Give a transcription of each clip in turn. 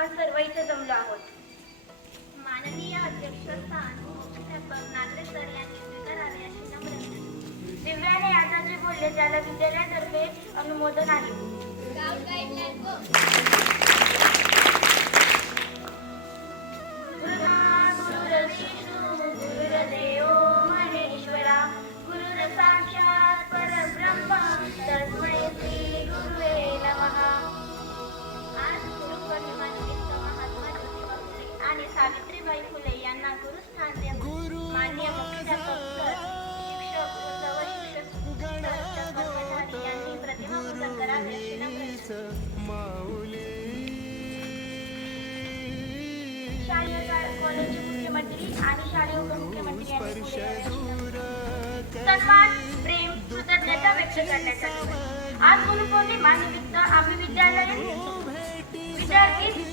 आपण सर्व इथे जमलो आहोत. माननीय अध्यक्षस्थान मुख्याध्यापक नागरे सर यांनी स्वीकारावे अशी नम्र विनंती. दिव्याने आता जे बोलले त्याला विद्यालयातर्फे अनुमोदन आहे. गुरुर्देवो महेश्वरा गुरुर्साक्षात् परब्रह्म तस्मै श्री गुरुवे नमः. आज गुरुपौर्णिमा निमित्त महात्मा ज्योतिबा फुले आणि सावित्रीबाई फुले यांना गुरुस्थान देऊन माननीय मुख्याध्यापक सर, शिक्षक वृंद व शिक्षक कर्मचारी यांनी प्रतिमा पूजन करावे अशी नम्र विनंती. शालेय कॉलेजचे मुख्यमंत्री आणि शालेय उपमुख्यमंत्री यांनी सन्मान, प्रेम, कृतज्ञता व्यक्त करण्यासाठी आज गुरुपौर्णिमा निमित्त आम्ही विद्यार्थी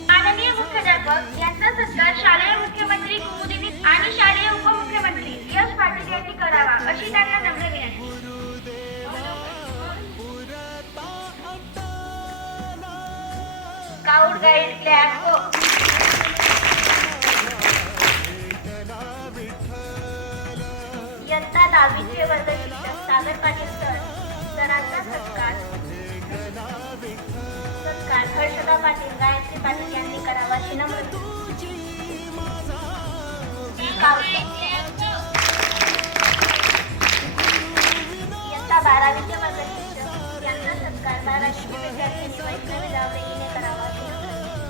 माननीय मुख्याध्यापक यांचा सत्कार शालेय मुख्यमंत्री कुमुदिनी आणि शालेय उपमुख्यमंत्री यश पाटील यांनी करावा अशी त्यांना नम्र विनंती. स्काउट गाईड क्लॅप गो. इयत्ता 10वीचे वर्ग शिक्षक सागर पाटील सरांचा सत्कार हर्षदा पाटील, गायत्री पाटील यांनी करावा अशी नम्र विनंती. इयत्ता 12वीचे वर्ग शिक्षक यांचा सत्कार 12वीचे विद्यार्थिनी वैष्णवी जावरे हिने करावा अशी नम्र विनंती.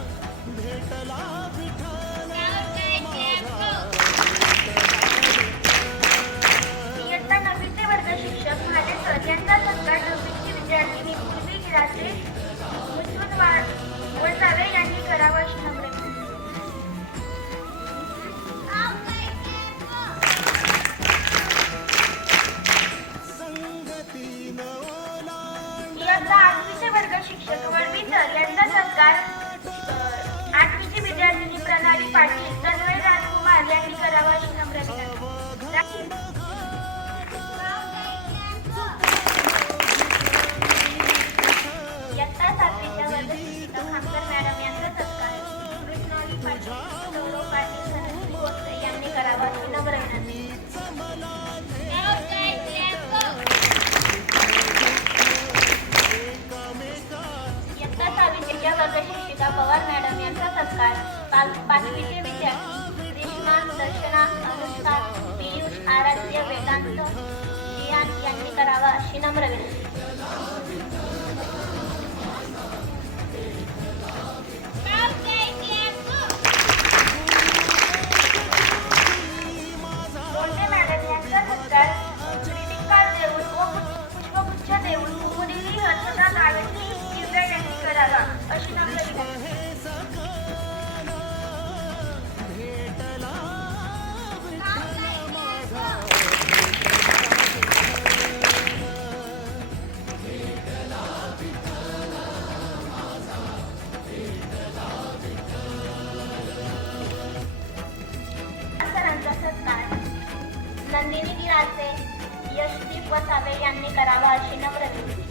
इयत्ता 9वीचे वर्ग शिक्षक माझे सर यांचा सत्कार 9वीची विद्यार्थिनी पूर्वी गिरासे मुजून वळसावे यांनी करावा अशी नम्र विनंती. इयत्ता 8वीचे वर्ग शिक्षक वळवी सर यांचा सत्कार 8वीची विद्यार्थिनी प्रणाली पाटील, तन्मय राजकुमार यांनी करावा अशी नम्र विनंती. इयत्ता 7वीच्या वर्ग शिक्षिका खामकर मॅडम यांचा सत्कार कृष्णाली पाटील, सौरव पाटील, धनश्री भोसले यांनी करावा अशी नम्र विनंती. इयत्ता 6वीच्या वर्ग शिक्षिका पवार मॅडम यांचा सत्कार 5वीचे विद्यार्थी रेश्मा, दर्शना, अनुष्का, पियुष, आराध्य, वेदांत, जियान यांनी करावा अशी नम्र विनंती. लोंढे मॅडम यांचा सत्कार ग्रीटिंग कार्ड देऊन व पुष्पगुच्छ देऊन कुमुदिनी, हर्षदा, गायत्री, दिव्या यांनी करावा अशी नम्र विनंती. सरांचा सत्कार नंदिनी गिरासे, यशदीप वसावे यांनी करावा अशी नम्र विनंती.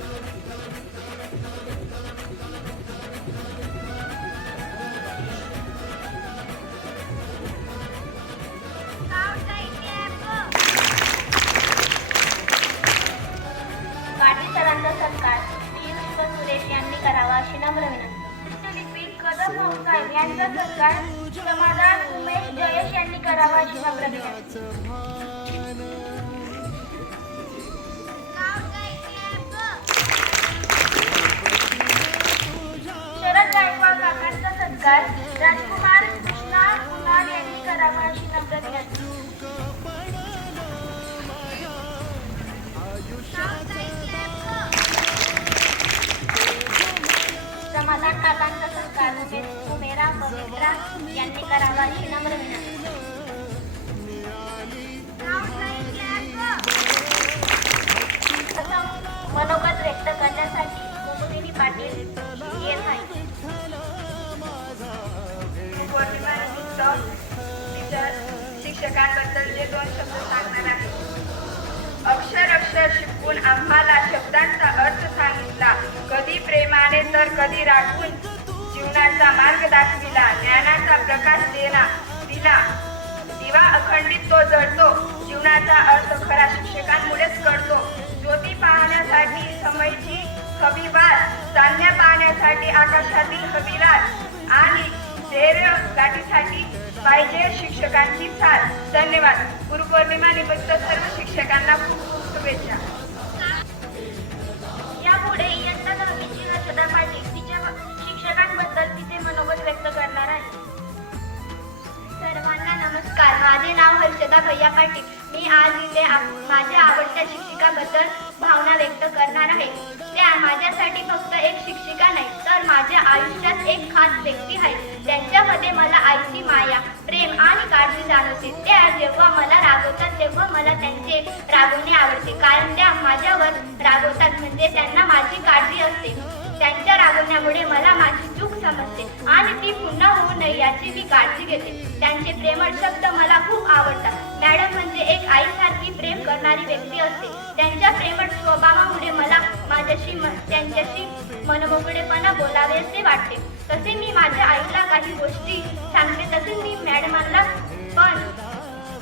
पाटील सरांचा सत्कार पियुष व सुरेश यांनी करावा अशी नम्र विनंती. लिपिक कदम भाऊसाहेब यांचा सत्कार समाधान, उमेश, जयेश यांनी करावा अशी नम्र विनंती. शरद गायकवाड काकांचा सत्कार राजकुमार, कृष्णा, कुणाल यांनी करावा अशी नम्र विनंती. समाधान काकांचा सत्कार उमेरा पवित्रा यांनी करावा अशी नम्र विनंती. मनोगत व्यक्त करण्यासाठी कुमुदिनी पाटील येत आहे. पौर्णिमा शिक्षकांबद्दल जे 2 शब्द सांगणार आहे. अक्षर शिकवून आम्हाला शब्दांचा अर्थ सांगितला. कधी प्रेमाने तर कधी रागवून जीवनाचा जीवनाचा मार्ग दाखविला, ज्ञानाचा प्रकाश दिला. दिवा अखंडित तो जळतो, जीवनाचा अर्थ खरा शिक्षकांमुळेच कळतो. ज्योती पाहण्यासाठी समयची हवी वाट, चांदण्या पाहण्यासाठी आकाशातील हवीलाट आणि धैर्य गाठीसाठी पाहिजे शिक्षकांची साथ. धन्यवाद. गुरुपौर्णिमा निमित्त सर्व शिक्षकांना खूप खूप शुभेच्छा. यापुढे इयत्ता 9वीची हर्षदा पाटील तिच्या शिक्षकांबद्दल तिचे मनोगत व्यक्त करणार आहे. सर्वांना नमस्कार. माझे नाव हर्षदा भैया पाटील. मी आज इथे माझ्या आवडत्या शिक्षिकाबद्दल भावना व्यक्त करणार आहे. त्या माझ्यासाठी फक्त एक शिक्षिका नाही, तर माझ्या आयुष्यात एक खास व्यक्ती आहे. त्यांच्यामध्ये मला आईची माया, प्रेम आणि काळजी जाणवते. त्या जेव्हा मला रागवतात तेव्हा मला त्यांचे रागवणे आवडते, कारण त्या माझ्यावर रागवतात म्हणजे त्यांना माझी काळजी असते. त्यांच्या रागवण्यामुळे मला माझी चूक समजते आणि ती पुन्हा होऊ नये याची मी काळजी घेते. त्यांचे प्रेमळ शब्द मला खूप आवडतात. मॅडम म्हणजे एक आईसारखी प्रेम करणारी व्यक्ती असते. त्यांच्या प्रेमळ स्वभावामुळे मला त्यांच्याशी मनमोकळेपणा बोलावे असे वाटते. तसे मी माझ्या आईला काही गोष्टी सांगते, तसे मी मॅडमांना पण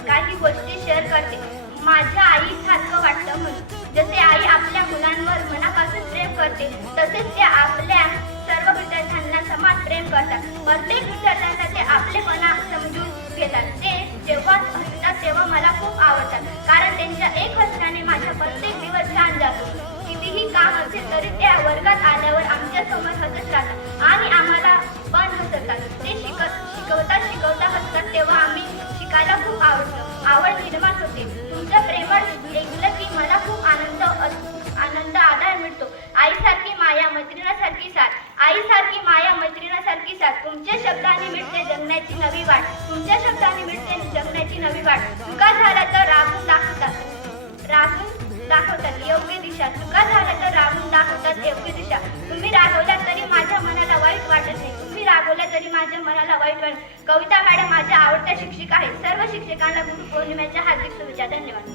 काही गोष्टी शेअर करते. माझ्या आईसारखं वाटतं म्हणून. जसे आई आपल्या मुलांवर मनापासून प्रेम करते, तसेच त्या आपल्या सर्व विद्यार्थ्यांना समान प्रेम करतात. प्रत्येक विद्यार्थ्यांना ते आपलेपणा समजून घेतात. ते जेव्हा हसतात तेव्हा मला खूप आवडतात, कारण त्यांच्या एक हसण्याने माझा प्रत्येक दिवस छान जातो. कितीही काम असेल तरी त्या वर्गात आल्यावर आमच्या समोर हसत राहतात आणि आम्हाला पण हसतात. ते शिकवता हसतात तेव्हा आम्ही शिकायला खूप आवड निर्माण होते. तुमचं प्रेमळ ऐकलं की मला खूप आनंद आधार मिळतो. आईसारखी माया, मैत्रिणीसारखी साथ. आईसारखी माया, मैत्रिणीसारखी साथ. तुमच्या शब्दाने मिळते जगण्याची नवी वाट. तुमच्या शब्दाने मिळते जगण्याची नवी वाट. चुका झाल्या तर रागून दाखवतात योग्य दिशा. चुका झाल्या तर रागून दाखवतात योग्य दिशा. तुम्ही रागवल्या तरी माझ्या मनाला वाईट वाटत नाही. तुम्ही रागवल्या तरी माझ्या मनाला वाईट वाटत. कविता मॅडम माझ्या आवडत्या शिक्षिका आहेत. सर्व शिक्षकांना गुरुपौर्णिमेच्या हार्दिक शुभेच्छा. धन्यवाद.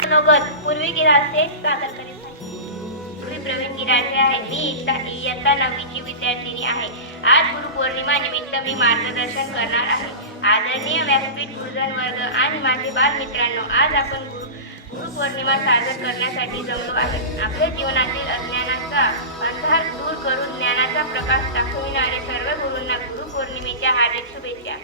मनोगत पूर्वी गिरासे सादर करीत आहे. मी प्रवीण गिरासे आहे. मी इयत्ता 9वीची विद्यार्थिनी आहे. आज गुरुपौर्णिमा निमित्त मी मार्गदर्शन करणार आहे. आदरणीय व्यासपीठ, गुरुजन वर्ग आणि माझे बालमित्रांनो, आज आपण गुरुपौर्णिमा साजरा करण्यासाठी जमलो आहोत. आपल्या जीवनातील अज्ञानाचा अंधार दूर करून ज्ञानाचा प्रकाश दाखविणारे सर्व गुरूंना गुरुपौर्णिमेच्या हार्दिक शुभेच्छा.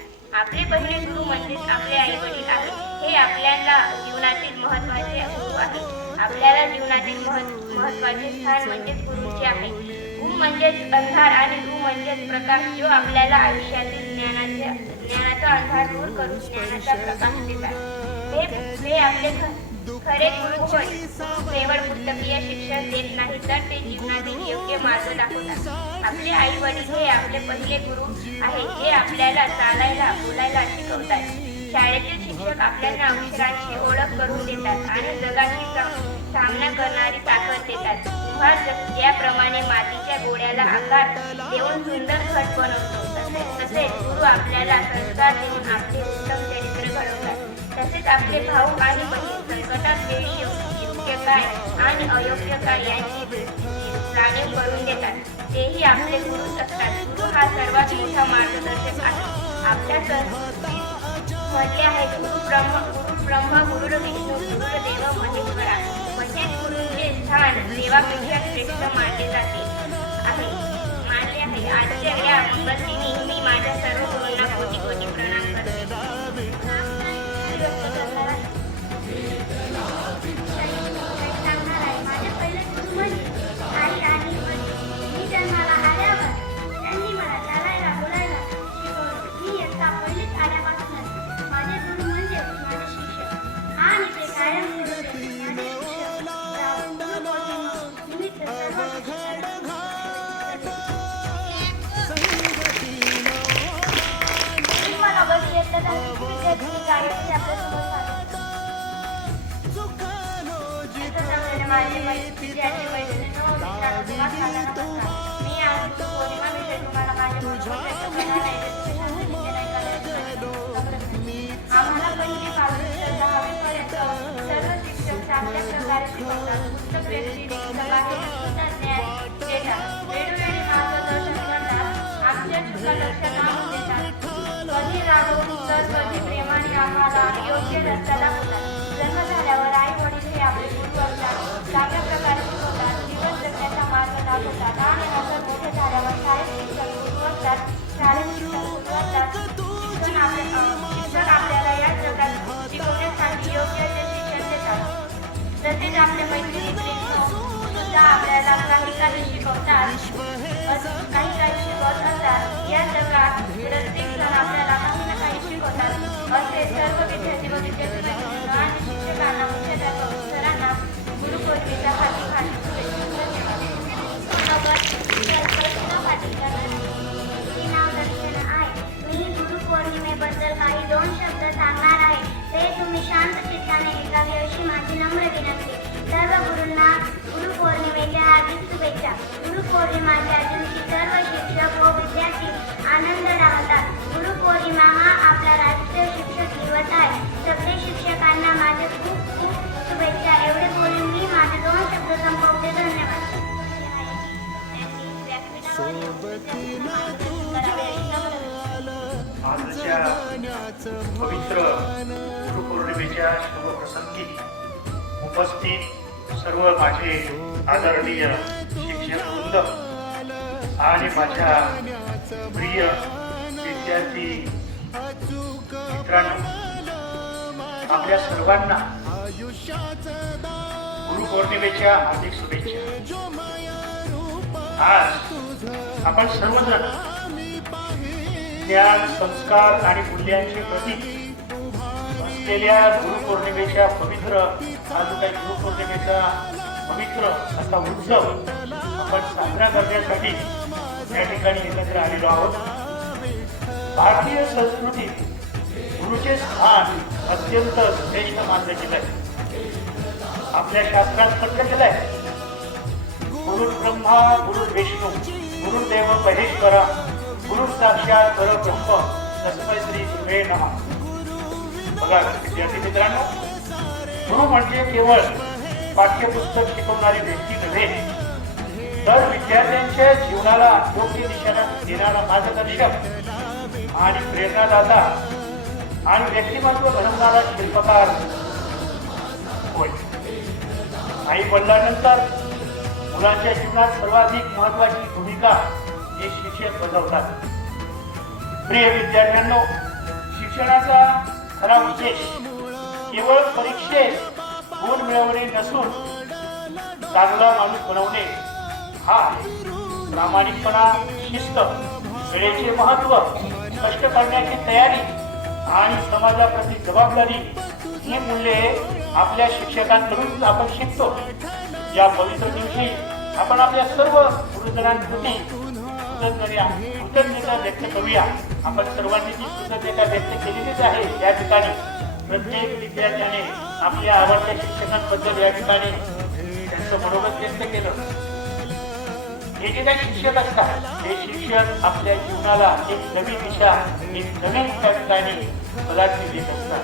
आपले पहिले गुरु म्हणजेच आपले आई वडील आहे. हे आपल्याला जीवनातील महत्त्वाचे गुरु आहे. आपल्याला जीवनातील महत्त्वाचे स्थान म्हणजेच गुरुचे आहे. गुरु म्हणजेच अंधार आणि गुरु म्हणजेच प्रकाश, जो आपल्याला आयुष्यातील ज्ञानाचा अंधार दूर करून ज्ञानाचा प्रकाश देतात. ते आपले खरे गुरु होय. केवळ पुस्तकीय शिक्षण देत नाही, तर ते जीवनातील योग्य मार्ग दाखवतात. आपले आई वडील हे आपले पहिले गुरु आहे, जे आपल्याला चालायला बोलायला शिकवतात. शाळेतील शिक्षक आपल्याला अक्षरांची ओळख करून देतात आणि जगाशी सामना करणारी ताकद देतात. ज्याप्रमाणे मातीच्या गोळ्याला आकार देऊन सुंदर घट बनवतो, तसेच गुरु आपल्याला संस्कार देऊन आपले उत्तम चरित्र घडवतात. तसेच आपले भाऊ आणि बहीण संकटात वेळी योग्य काय आणि अयोग्य काय यांची जाणीव करून देतात. तेही आपले गुरुच असतात. गुरु हा सर्वात मोठा मार्गदर्शक आहे. आपल्या संस्कृतीत म्हटले आहे, गुरु ब्रह्मा गुरुर्विष्णू गुरुर्देव महेश्वरा. म्हणजेच गुरुंचे स्थान देवापेक्षा श्रेष्ठ मानले आहे. आजच्या या मंगलदिनी मी माझ्या सर्व गुरूंना कोटी कोटी प्रणाम करते. माझे पहिले गुरु म्हणजे आई आणि वडील. मी जन्माला आल्यावर त्यांनी मला चालायला बोलायला शिकवलं. मी इयत्ता पहिलीत आल्यापासून माझे गुरु म्हणजे माझे शिक्षक आणि ते कायम बोलवले. माझे शिक्षक निमित्त सर्व शिक्षकांना मनोगत इयत्ता 10वीची विद्यार्थिनी गायत्री आपल्यासमोर सांगते. माझे विद्यार्थी मैत्रिणींनो, मित्रांनो, तुम्हा सगळ्यांना नमस्कार. मी आज गुरुपौर्णिमा विषयी तुम्हाला माझे मनोगत व्यक्त करणार आहे. आम्हाला पहिलीपासून तर 10वीपर्यंत सर्व शिक्षक चांगल्या प्रकारे शिकवतात. पुस्तक व्यतिरिक्त बाहेर सुद्धा ज्ञान देतात. वेळोवेळी मार्गदर्शन करतात. मुलाला योग्य रस्ता दाखवतात. जन्म झाल्यावर आई वडील हे आपले गुरु असतात. चांगल्या प्रकारे शिकवतात, जीवन जगण्याचा मार्ग दाखवतात आणि नंतर मोठे झाल्यावर शाळेत शिक्षक गुरु असतात. शाळेत शिक्षक गुरु असतात. शिक्षक आपल्याला या जगात शिकवण्यासाठी योग्य ते शिक्षण देतात. तसेच आपले मैत्रिणी सुद्धा आपल्याला काही शिकवतात, काही शिकवत असतात. या जगात प्रत्येक जण आपल्याला काही ना काही शिकवतात. असे सर्व विद्यार्थी व विद्यार्थी आणि शिक्षकांना, मुख्याध्यापक सरांना गुरुपौर्णिमेच्या हार्दिक शुभेच्छा. माझे नाव दर्शना आहे. मी गुरुपौर्णिमेबद्दल काही 2 शब्द सांगणार आहे. ते तुम्ही शांत चित्ताने ऐकावे अशी माझी नम्र विनंती. सर्व गुरूंना गुरुपौर्णिमेच्या हार्दिक शुभेच्छा. गुरुपौर्णिमेच्या दिवशी सर्व शिक्षक व विद्यार्थी आनंद राहतात. गुरुपौर्णिमा हा आपला राष्ट्रीय शिक्षक दिवस आहे. सगळे शिक्षकांना माझे खूप खूप शुभेच्छा. एवढे बोलून मी माझे 2 शब्द संपवते. धन्यवाद. आजच्या पवित्र गुरुपौर्णिमेच्या शुभप्रसंगी उपस्थित सर्व माझे आदरणीय शिक्षक वृंद आणि माझ्या प्रिय विद्यार्थी मित्रांनो, आपल्या सर्वांना गुरुपौर्णिमेच्या हार्दिक शुभेच्छा. आज आपण सर्वजण ज्ञान, संस्कार आणि मूल्यांचे प्रतीक असलेल्या गुरुपौर्णिमेच्या पवित्र गुरुपौर्णिमेचा पवित्र असा उत्सव आपण साजरा करण्यासाठी या ठिकाणी एकत्र आलेलो आहोत. भारतीय संस्कृतीत गुरुचे स्थान अत्यंत श्रेष्ठ मानले गेले आहे. आपल्या शास्त्रात म्हटलं गेलं आहे, गुरु ब्रह्मा गुरु विष्णू गुरुदेव महेश्वरा गुरु साक्षात परब्रह्म तस्मै श्री गुरुवे नमः. बघा विद्यार्थी मित्रांनो, गुरु म्हणजे केवळ पाठ्यपुस्तक शिकवणारी व्यक्ती नव्हे, तर विद्यार्थ्यांच्या जीवनाला योग्य दिशेला देणारा मार्गदर्शक आणि प्रेरणादाता आणि व्यक्तिमत्व घडवणारा शिल्पकार होय. आई वडिलांनंतर मुलांच्या जीवनात सर्वाधिक महत्वाची भूमिका हे शिक्षक बजावतात. प्रिय विद्यार्थ्यांनो, शिक्षणाचा खरा उद्देश केवळ परीक्षेत गुण मिळवणे नसून चांगला माणूस बनवणे हा आहे. प्रामाणिकपणा, शिस्त, वेळेचे महत्त्व, कष्ट करण्याची तयारी आणि समाजाप्रती जबाबदारी ही मूल्ये आपल्या शिक्षकांकडून आपण शिकतो. या पवित्र दिवशी आपण आपल्या सर्व गुरुजनांप्रती कृतज्ञता व्यक्त करूया. आपण सर्वांनी जी कृतज्ञता व्यक्त केलेलीच आहे. या ठिकाणी प्रत्येक विद्यार्थ्याने आपल्या आवडत्या शिक्षकांबद्दल या ठिकाणी त्यांचं मनोगत व्यक्त केलं. हे जे काही शिक्षक असतात, हे शिक्षक आपल्या जीवनाला एक नवी दिशा, एक नवीन त्या ठिकाणी पदार्थ देत असतात.